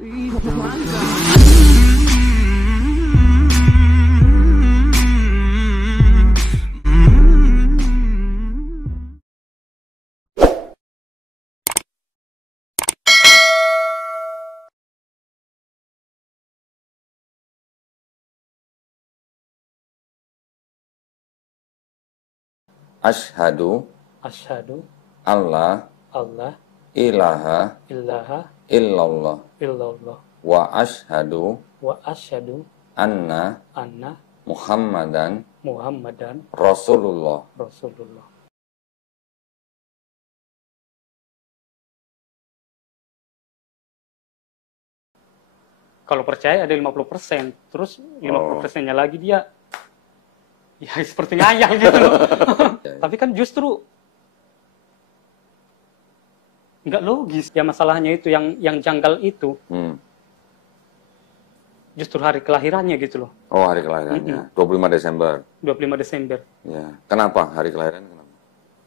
Itu mantap. Asyhadu Asyhadu alla Allah ilaha ilaha illallah illallah wa asyhadu wa asyhadu anna anna Muhammadan Muhammadan Rasulullah. Rasulullah. Kalau percaya ada 50%, terus 50%-nya lagi dia ya seperti ngayal gitu loh. Tapi kan justru nggak logis. Ya masalahnya itu yang janggal itu. Justru hari kelahirannya gitu loh. Oh, hari kelahirannya. 25 Desember. 25 Desember. Ya. Kenapa hari kelahiran? Kenapa?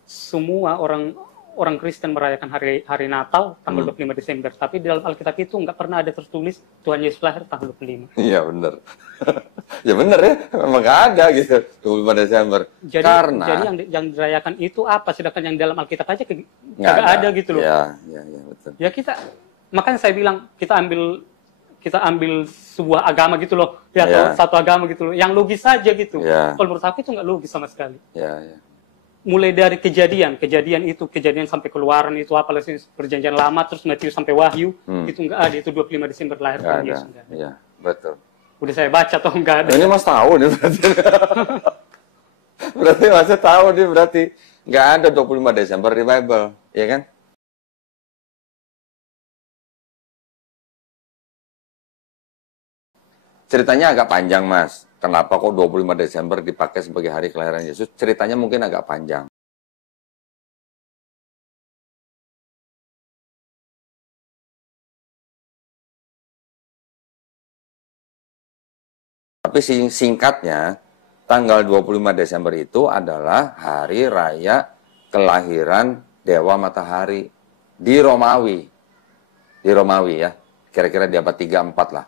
Semua orang Kristen merayakan hari Natal tanggal 25 Desember, tapi di dalam Alkitab itu nggak pernah ada tertulis Tuhan Yesus lahir tanggal 25. Iya, benar. Ya benar ya, memang nggak ada gitu 25 Desember. Jadi yang dirayakan itu apa? Sedangkan yang dalam Alkitab aja nggak ada gitu loh. Ya, betul. Ya makanya saya bilang kita ambil sebuah agama gitu loh, ya satu agama gitu loh, yang logis saja gitu. Kalau menurut aku itu nggak logis sama sekali. Mulai dari kejadian sampai keluaran itu apalagi perjanjian lama terus Matius sampai Wahyu itu nggak ada, itu 25 Desember lahir Tuhan Yesus. Iya, betul. Udah saya baca atau nggak ada? Ini Mas tahu nih berarti. Berarti Mas tahu nih berarti nggak ada 25 Desember di Bible, ya kan? Ceritanya agak panjang, Mas. Kenapa kok 25 Desember dipakai sebagai hari kelahiran Yesus? Ceritanya mungkin agak panjang. Tapi singkatnya, tanggal 25 Desember itu adalah hari raya kelahiran Dewa Matahari di Romawi. Di Romawi ya, kira-kira di abad 3-4 lah.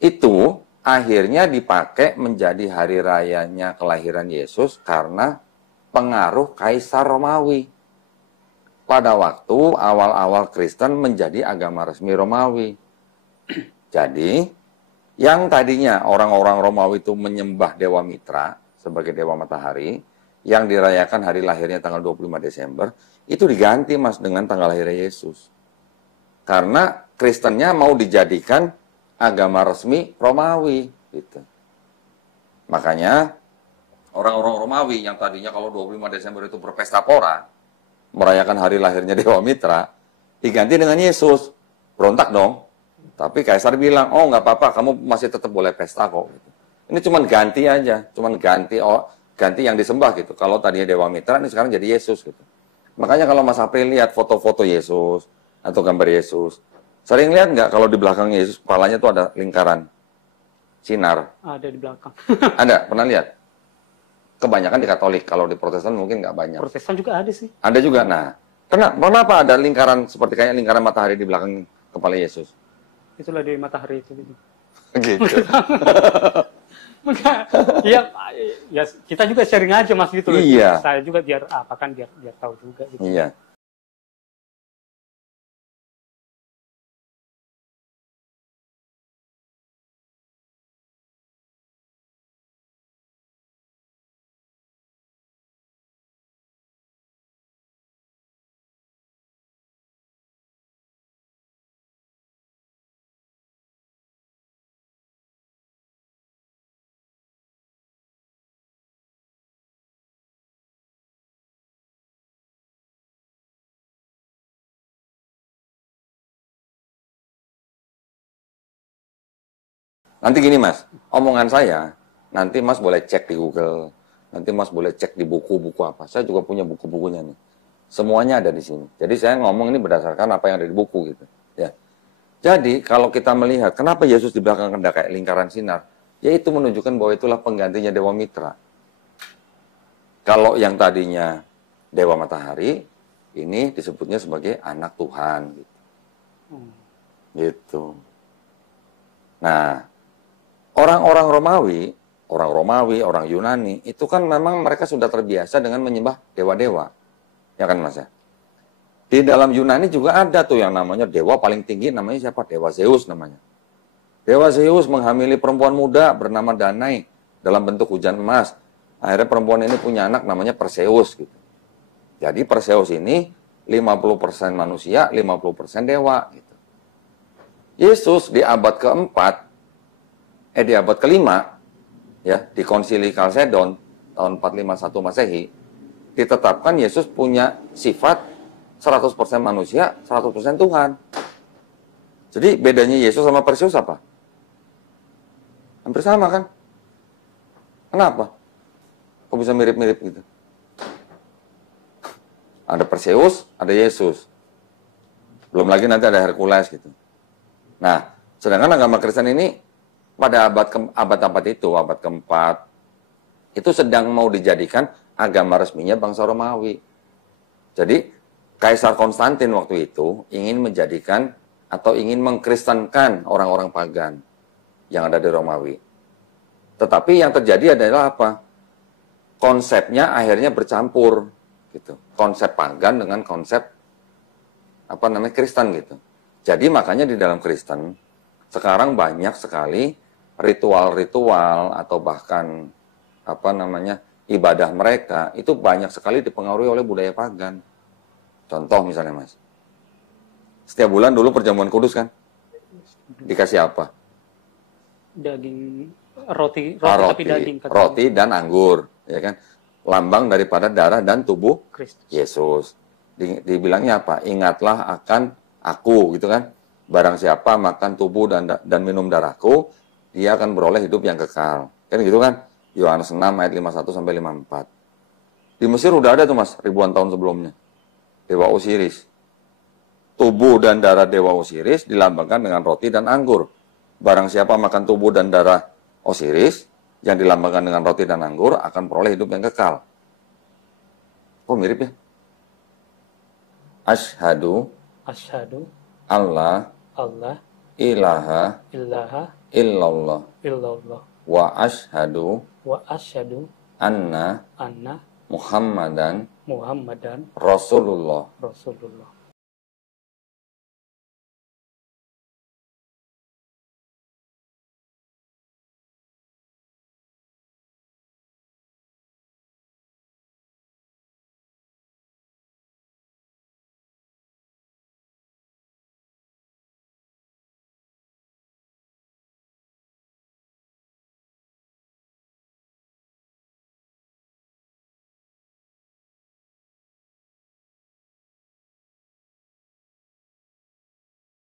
Itu akhirnya dipakai menjadi hari rayanya kelahiran Yesus karena pengaruh Kaisar Romawi. Pada waktu awal-awal Kristen menjadi agama resmi Romawi. Jadi, yang tadinya orang-orang Romawi itu menyembah Dewa Mitra sebagai Dewa Matahari, yang dirayakan hari lahirnya tanggal 25 Desember, itu diganti, Mas, dengan tanggal lahirnya Yesus. Karena Kristennya mau dijadikan agama resmi Romawi gitu. Makanya orang-orang Romawi yang tadinya kalau 25 Desember itu berpesta pora, merayakan hari lahirnya Dewa Mitra, diganti dengan Yesus. Berontak dong. Tapi Kaisar bilang, "Oh, nggak apa-apa, kamu masih tetap boleh pesta kok." Gitu. Ini cuman ganti aja, cuman ganti yang disembah gitu. Kalau tadinya Dewa Mitra, ini sekarang jadi Yesus gitu. Makanya kalau Mas April lihat foto-foto Yesus atau gambar Yesus, sering lihat nggak kalau di belakang Yesus kepalanya tuh ada lingkaran sinar? Ada di belakang. Ada, pernah lihat? Kebanyakan di Katolik, kalau di Protestan mungkin nggak banyak. Protestan juga ada sih. Ada juga, nah. Kenapa ada lingkaran seperti kayak lingkaran matahari di belakang kepala Yesus? Itulah di matahari itu. Gitu. ya kita juga sharing aja Mas gitu loh. Iya. Saya juga biar tahu juga gitu. Iya. Nanti gini Mas, omongan saya, nanti Mas boleh cek di Google, nanti Mas boleh cek di buku-buku apa. Saya juga punya buku-bukunya nih. Semuanya ada di sini. Jadi saya ngomong ini berdasarkan apa yang ada di buku gitu. Ya. Jadi kalau kita melihat kenapa Yesus di belakang ada kayak lingkaran sinar, yaitu menunjukkan bahwa itulah penggantinya Dewa Mitra. Kalau yang tadinya dewa matahari, ini disebutnya sebagai anak Tuhan. Gitu. Nah, orang Romawi, orang Yunani, itu kan memang mereka sudah terbiasa dengan menyembah dewa-dewa. Ya kan Mas ya? Di dalam Yunani juga ada tuh yang namanya dewa paling tinggi, namanya siapa? Dewa Zeus namanya. Dewa Zeus menghamili perempuan muda bernama Danae dalam bentuk hujan emas. Akhirnya perempuan ini punya anak namanya Perseus gitu. Jadi Perseus ini 50% manusia, 50% dewa gitu. Yesus di abad keempat, di abad kelima, ya, di Konsili Kalsedon tahun 451 Masehi, ditetapkan Yesus punya sifat 100% manusia, 100% Tuhan. Jadi bedanya Yesus sama Perseus apa? Hampir sama kan? Kenapa? Kok bisa mirip-mirip gitu? Ada Perseus, ada Yesus. Belum lagi nanti ada Hercules gitu. Nah, sedangkan agama Kristen ini pada abad itu, abad keempat, itu sedang mau dijadikan agama resminya bangsa Romawi. Jadi, Kaisar Konstantin waktu itu ingin menjadikan atau ingin mengkristenkan orang-orang pagan yang ada di Romawi. Tetapi yang terjadi adalah apa? Konsepnya akhirnya bercampur gitu. Konsep pagan dengan konsep Kristen gitu. Jadi makanya di dalam Kristen sekarang banyak sekali ritual-ritual atau bahkan ibadah mereka itu banyak sekali dipengaruhi oleh budaya pagan. Contoh misalnya Mas, setiap bulan dulu perjamuan kudus kan, dikasih apa? Daging, roti tapi daging. Roti dan anggur, ya kan? Lambang daripada darah dan tubuh Kristus. Yesus. Dibilangnya apa? Ingatlah akan aku, gitu kan? Barang siapa makan tubuh dan minum darahku, dia akan beroleh hidup yang kekal. Kan gitu kan? Yohanes 6 ayat 51 sampai 54. Di Mesir udah ada tuh Mas, ribuan tahun sebelumnya. Dewa Osiris. Tubuh dan darah Dewa Osiris dilambangkan dengan roti dan anggur. Barang siapa makan tubuh dan darah Osiris, yang dilambangkan dengan roti dan anggur, akan peroleh hidup yang kekal. Oh mirip ya? Asyhadu Allah ilaha illallah wa asyhadu anna Muhammadan Rasulullah.